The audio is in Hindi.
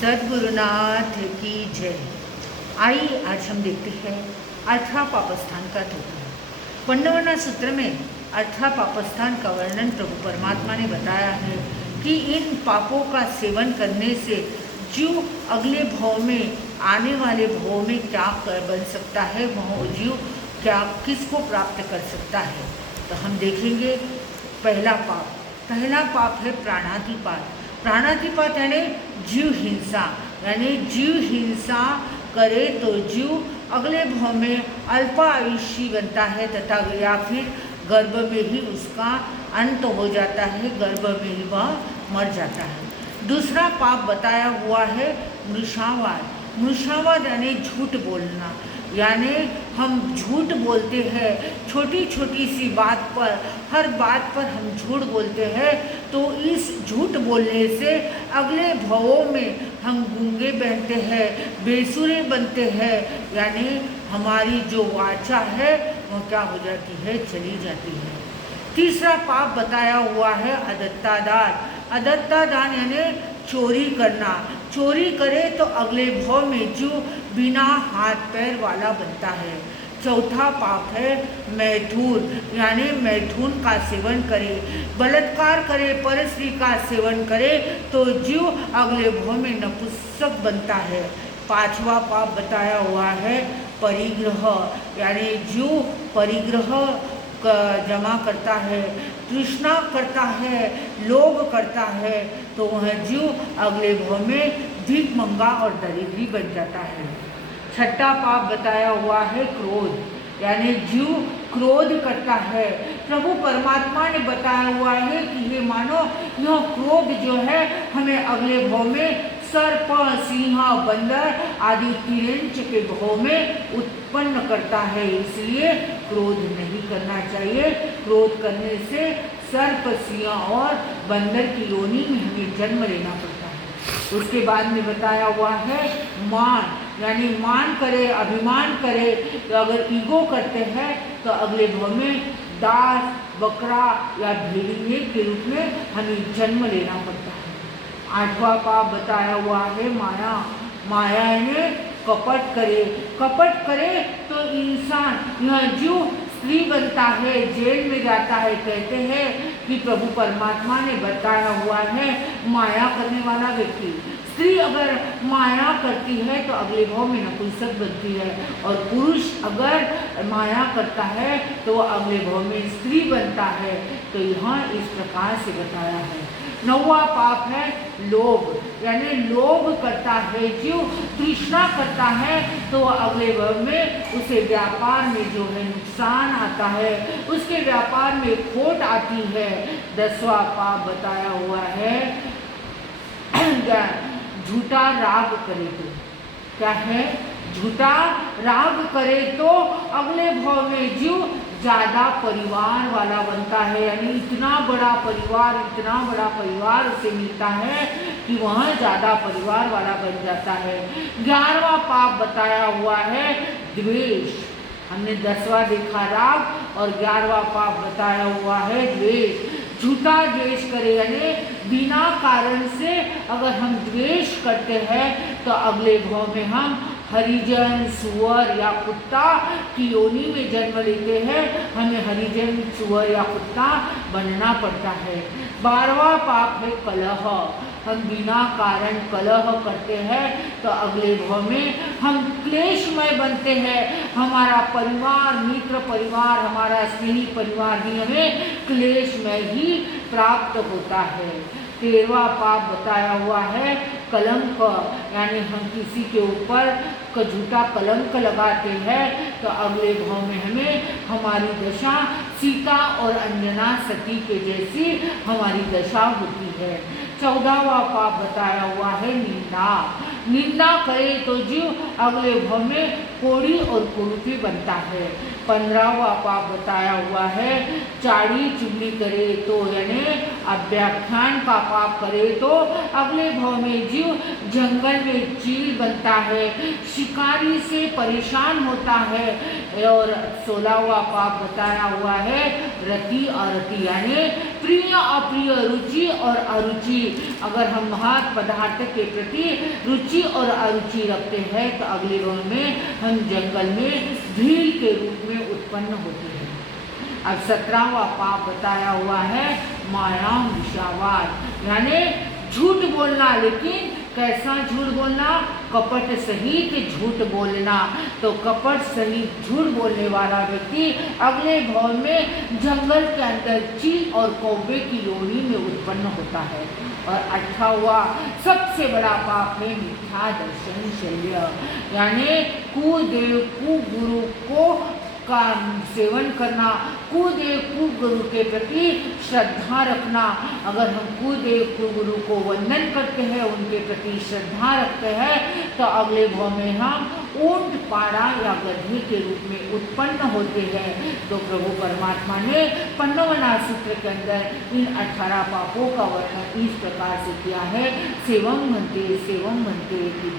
सद्गुरुनाथ की जय। आइए आज हम देखते हैं अर्थाह पापस्थान का धोखा। पंडवना सूत्र में अर्थाह पापस्थान का वर्णन प्रभु परमात्मा ने बताया है कि इन पापों का सेवन करने से जीव अगले भव में, आने वाले भव में क्या बन सकता है, वह जीव क्या किसको प्राप्त कर सकता है। तो हम देखेंगे पहला पाप है प्राणातिपात। प्राणातिपात यानी जीव हिंसा, यानी जीव हिंसा करे तो जीव अगले भव में अल्पायुषी बनता है तथा या फिर गर्भ में ही उसका अंत हो जाता है, गर्भ में ही वह मर जाता है। दूसरा पाप बताया हुआ है मृषावाद। मृषावाद यानी झूठ बोलना, यानी हम झूठ बोलते हैं, छोटी छोटी सी बात पर, हर बात पर हम झूठ बोलते हैं। तो इस झूठ बोलने से अगले भवों में हम गूंगे बहते हैं, बेसुरे बनते हैं, यानी हमारी जो वाचा है वह क्या हो जाती है, चली जाती है। तीसरा पाप बताया हुआ है अदत्तादान। अदत्तादान यानी चोरी करना। चोरी करे तो अगले भव में जो बिना हाथ पैर वाला बनता है। चौथा पाप है मैथुन, यानी मैथुन का सेवन करे, बलात्कार करे, परस्त्री का सेवन करे तो जीव अगले भव में नपुंसक बनता है। पांचवा पाप बताया हुआ है परिग्रह, यानी जीव परिग्रह जमा करता है, तृष्णा करता है, लोभ करता है, तो वह जीव अगले भव में भीख मंगा और दरिद्री बन जाता है। छठा पाप बताया हुआ है क्रोध, यानी जीव क्रोध करता है। प्रभु परमात्मा ने बताया हुआ है कि ये मानो यह क्रोध जो है हमें अगले भव में सर्प, सिंह, बंदर आदि तिरंच के भव में उत्पन्न करता है, इसलिए क्रोध नहीं करना चाहिए। क्रोध करने से सर्प, सिंह और बंदर की योनि में हमें जन्म लेना पड़ता है। उसके बाद में बताया हुआ है मान, यानी मान करे, अभिमान करे, तो अगर ईगो करते हैं तो अगले भव में दास, बकरा या भेड़िए के रूप में हमें जन्म लेना पड़ता है। आठवां पाप बताया हुआ है माया। माया यानी कपट करे। कपट करे तो इंसान यह जीव स्त्री बनता है, जेल में जाता है। कहते हैं कि प्रभु परमात्मा ने बताया हुआ है माया करने वाला व्यक्ति, स्त्री अगर माया करती है तो अगले भव में नपुंसक बनती है, और पुरुष अगर माया करता है तो वह अगले भव में स्त्री बनता है। तो यहाँ इस प्रकार से बताया है। नौवां पाप है लोभ, यानी लोभ करता है जीव, तृष्णा करता है तो अगले भव में उसे व्यापार में जो है नुकसान आता है, उसके व्यापार में खोट आती है। 10वां पाप बताया हुआ है झूठा राग करे तो, क्या है, झूठा राग करे तो अगले भव में जीव ज़्यादा परिवार वाला बनता है, यानी इतना बड़ा परिवार उसे मिलता है कि वह ज़्यादा परिवार वाला बन जाता है। 11वां पाप बताया हुआ है द्वेष। हमने 10वां देखा राग और 11वां पाप बताया हुआ है द्वेष। झूठा द्वेष करे, यानी बिना कारण से अगर हम द्वेष करते हैं तो अगले भव में हम हरिजन, सुअर या कुत्ता की योनि में जन्म लेते हैं, हमें हरिजन, सुअर या कुत्ता बनना पड़ता है। 12वां पाप है कलह। हम बिना कारण कलह करते हैं तो अगले भव में हम क्लेशमय बनते हैं। हमारा परिवार, मित्र परिवार, हमारा स्नेही परिवार भी हमें क्लेशमय ही प्राप्त होता है। 13वां पाप बताया हुआ है कलंक, यानी हम किसी के ऊपर झूठा कलंक लगाते हैं तो अगले भव में हमें हमारी दशा सीता और अंजना सती के जैसी हमारी दशा होती है। 14वां पाप बताया हुआ है निंदा। निंदा करे तो जीव अगले भव में कोढ़ी और कुरूपी बनता है। 15वां पाप बताया हुआ है, चाड़ी चुगली करे तो यानी अव्याख्यान का पाप करे तो अगले भव में जीव जंगल में चील बनता है, शिकारी से परेशान होता है। और 16वां पाप बताया हुआ है, रति अरति यानी प्रिय अप्रिय, रुचि और अरुचि। अगर हम महत् पदार्थ के प्रति रुचि और अरुचि रखते हैं तो अगले भव में हम जंगल में भील के रूप में उत्पन्न होते हैं। अब 17वां पाप बताया हुआ है, माया विषावाद यानी झूठ बोलना। लेकिन कैसा झूठ बोलना? कपट सहित झूठ बोलना। तो कपट सहित झूठ बोलने वाला व्यक्ति अगले भव में जंगल के अंदर चील और कौवे की योनि में उत्पन्न होता है। और 18वां सबसे बड़ा पाप है मिथ्या दर्शन शल्य यानी कुदेव कुगुरु को का सेवन करना, कुदेव कुगुरु के प्रति श्रद्धा रखना। अगर हम कुदेव कुगुरु को वंदन करते हैं, उनके प्रति श्रद्धा रखते हैं, तो अगले भव में हम ऊंट पाड़ा या गधे के रूप में उत्पन्न होते हैं। तो प्रभु परमात्मा ने 55वां सूत्र के अंदर इन 18 पापों का वर्णन इस प्रकार से किया है, सेवम भन्ते कि